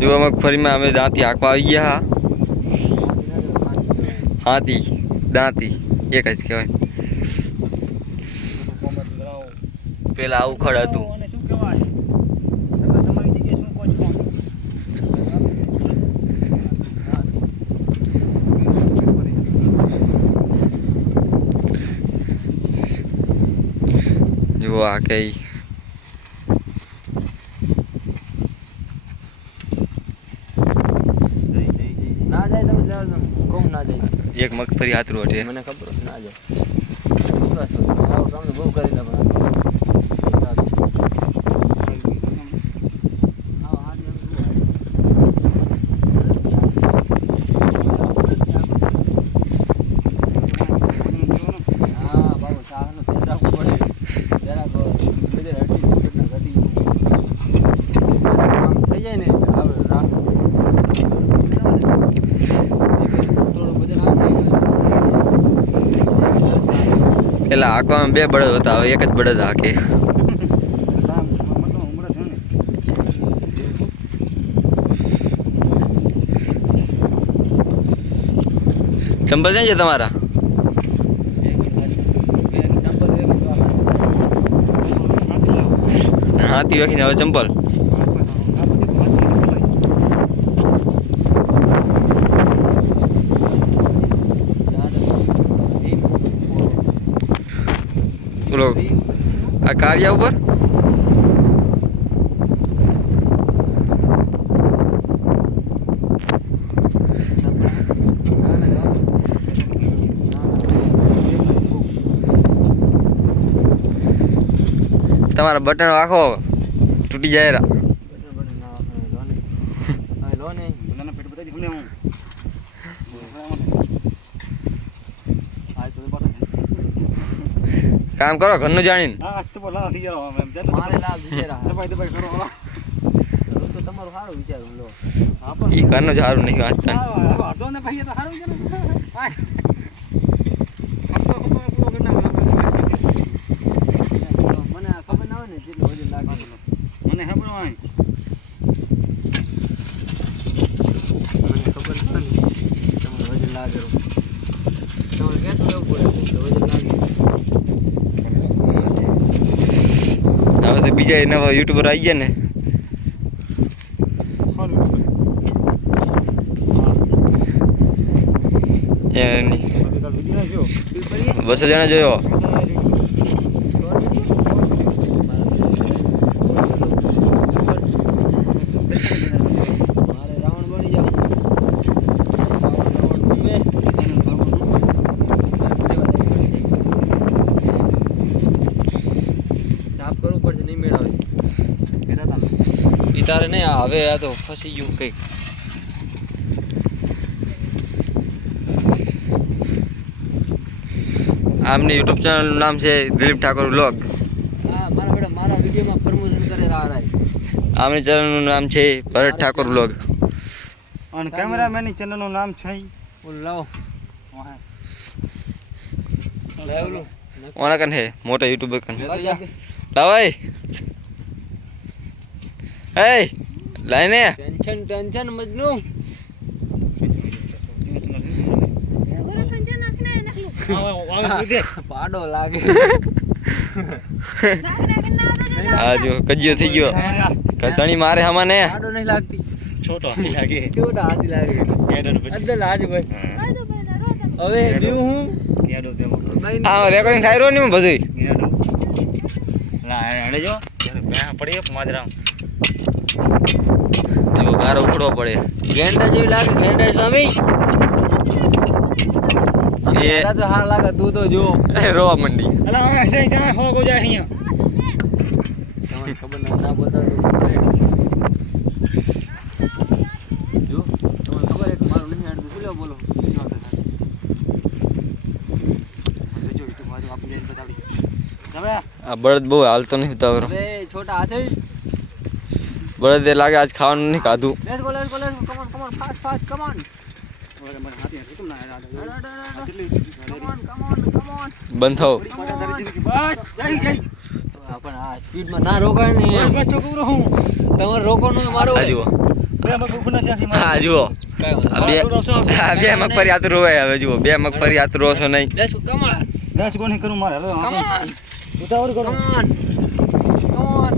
જો મગફળીમાં અમે દાંતી હાંકવા આવી ગયા હાથી દાંતી એક જ કહેવાય. પેલા આવું ખડ હતું. જો આ કઈ ના જાય તમે કોમ ના જાય. એક મગફળી હાથરું છે. મને ખબર ના જાય. કામ તો બહુ કરી લે પણ પેલા હાંકવામાં બે બળદ હતા, હવે એક જ બળદ હાંકે. ચંપલ ક્યાં છે તમારા? હાથી વાખીને હવે ચંપલ. બોલો આ કાર્યા ઉપર તમારા બટન આખો તૂટી જાય. કામ કરો ઘરનું જાણીને. ઈ ઘરનું સારું નહીં વાંચતા. હવે તો બીજા નવા યુટ્યુબર આવી ગયા ને. એની 200 જણા જોયો. તારે નહીં હવે આ તો ફસી ગયું કંઈક. આમની યુટ્યુબ ચેનલનું નામ છે દિલીપ ઠાકોર વ્લોગ. મારા વિડીયોમાં પ્રમોશન કરેલા આમની ચેનલનું નામ છે ભરત ઠાકોર વ્લોગ. અને કેમેરામેનની ચેનલનું નામ છે લાવો ઓના કન હે મોટા યુટ્યુબર કન લાવાય. હે લાઈને ટેન્શન મજનુ પાડો લાગે. આ જો કજ્યો થઈ ગયો. કતણી મારે હમા ને પાડો નહીં લાગતી. છોટો હાથી લાગે. છોટો હાથી લાગે. અદ્દલ આજ ભાઈ હવે બીઉ હું કેડો દેવો. આ રેકોર્ડિંગ થાય રહ્યો ને બધું. કેડો લા હેડે જો બે પડી માદરા. જો ગારો ઉખડવો પડે. ગેંડા જેવી લાગે. ગેંડા સ્વામી એ તો હાર લાગે. તું તો જો રોવા મંડી. અલા હવે જા હો ગો જાય અહીંયા. તમને ખબર ના બોલતા જો તમને ખબર એક મારું નહીં આડું બોલો બોલો જો તો મારું આપણે જઈને બતાવી. હવે આ બળદ બહુ હાલતો નહીં ઉતાવરો. હવે છોટા હાથે બળદ એ લાગે આજ ખાવાનું નહીં ખાધું. Let's go come on fast come on. મને હાથી કેમ ના યાદ બંધ થાવ. બસ જઈ જઈ પણ આ સ્પીડમાં ના રોકાય ને. બસ તો કુરો હું તમારે રોકો નો મારો. આ જુઓ બે મગ ઉપરના છે આખી હા જુઓ આ બે મગફળી આતું રોવે હવે જુઓ બે મગફળી આતું રો છો નહીં let's go come on let's go નહીં કરું મારે હાલો કમ ઓન ઉતાવળ કરો કમ ઓન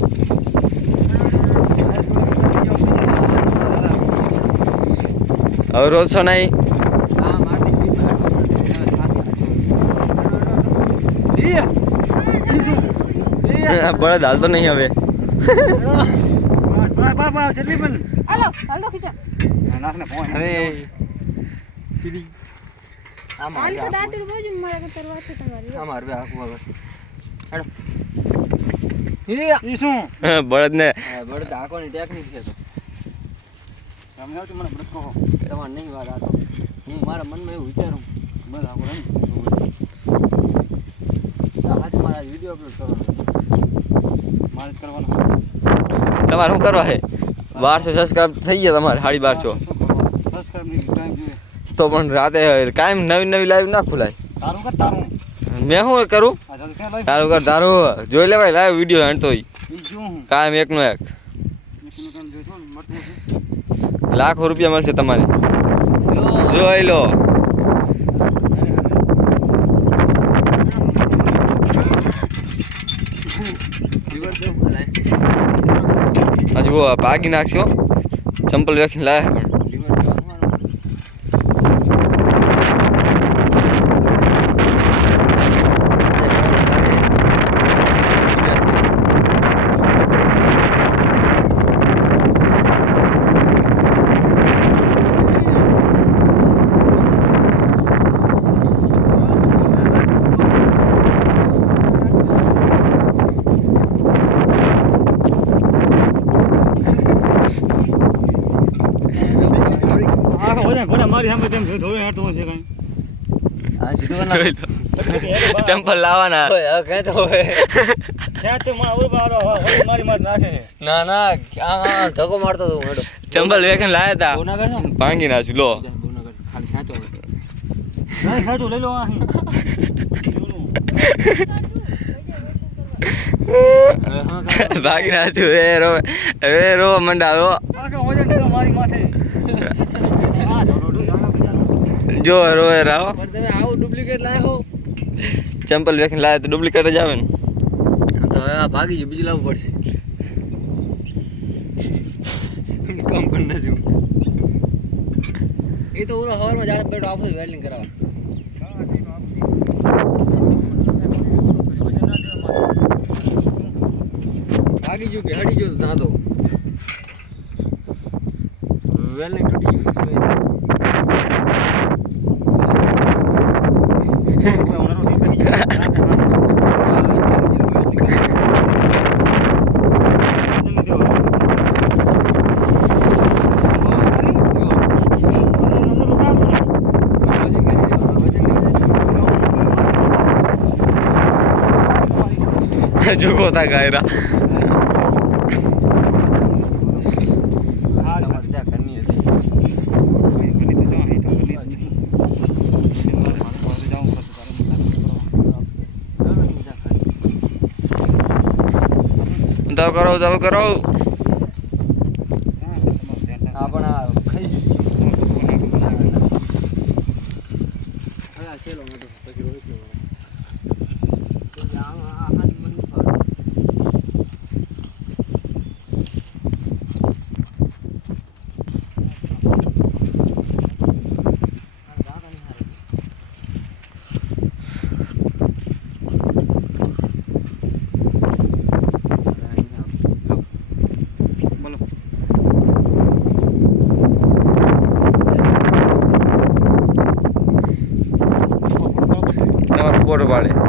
હવે રો છો નહીં આ માટી પી બળદ હાલતો નહીં હવે બા જલ્દી પણ હાલો ખીચા નાખને ફોન અરે હાલ તો દાંતરું રોજ મારા કરતા વાત છે તમારી અમાર બે આખું વગર હેડો ઈ શું બળદ ને બળ ધાકોની ટેકનિક છે તો તમે આવજો મને બળદ કહો તમારે નહીં વાત આ તો હું મારા મનમાં એવું વિચારું બસ આવો ને આજ મારા વિડીયો અપલોડ કરો મારે જ કરવાનો તમારે શું કરવા છે 1200 સબસ્ક્રાઇબ થઈ ગયા તમારે 1250 સબસ્ક્રાઇબ ની ટાઈમ જોઈએ તો પણ રાતે કાયમ નવી લાઈવ ના ખુલાય તારું કર તારું મેં શું કરું આ જલ્દી ક્યાં લાઈ તારું કર તારું જોઈ લેવાય લાઈવ વિડીયો હેણતો હોય ઈ જો હું કાયમ એકનો એક એકલું કામ જોઈશું ને મટવું છે લાખો રૂપિયા મળશે તમારે જોઈ લો લીવર કેવું હલાય હજુ ભાગી નાખશો ચંપલ વેખીને લાયા પણ લીવર કેવું મારું આખો હોય ને ઘોડા મારી સામે તેમ ધોળે હાટતો હશે કાંઈ આ જીતવા જોઈ લો ચંપલ લાવવાના હવે ક્યાં તો હવે ત્યાં તો મને અવર બાર મારી મારી નાખે છે ના ના આ ધક્કો મારતો તો હું હેડો ચંપલ વેખીને લાયા હતા બોના કરશો ભાંગી નાખ્યું લો બોના કર ખાલી ખેંચો હવે નહીં ખાજો લઈ લો અહીં ભાગી નાખ્યું એ રો મંડાવ્યો આખો વજન તો મારી માથે આ જોડો જાના જો રોએ રાવ પણ તમે આવું ડુપ્લિકેટ લાયા હો ચંપલ વેખીને લાયા તો ડુપ્લિકેટ જ આવે ને તો હવે આ ભાગી ગયું બીજું લાવવું પડશે કમ પણ નથી એ તો હું તો સવારમાં જાતે બેઠો આપો વેલ્ડિંગ કરાવવા ભાગી ગયું કે હડી ગયું ના તો વેલ્ડિંગ તૂટી જુગો તા ગાયરા ઉતાવ કરો આ પણ આ ખાઈ હવે ચલો મોટો પછી રોહિત નો આ હાથ મને ફાવે તમારો ફોટો પાડે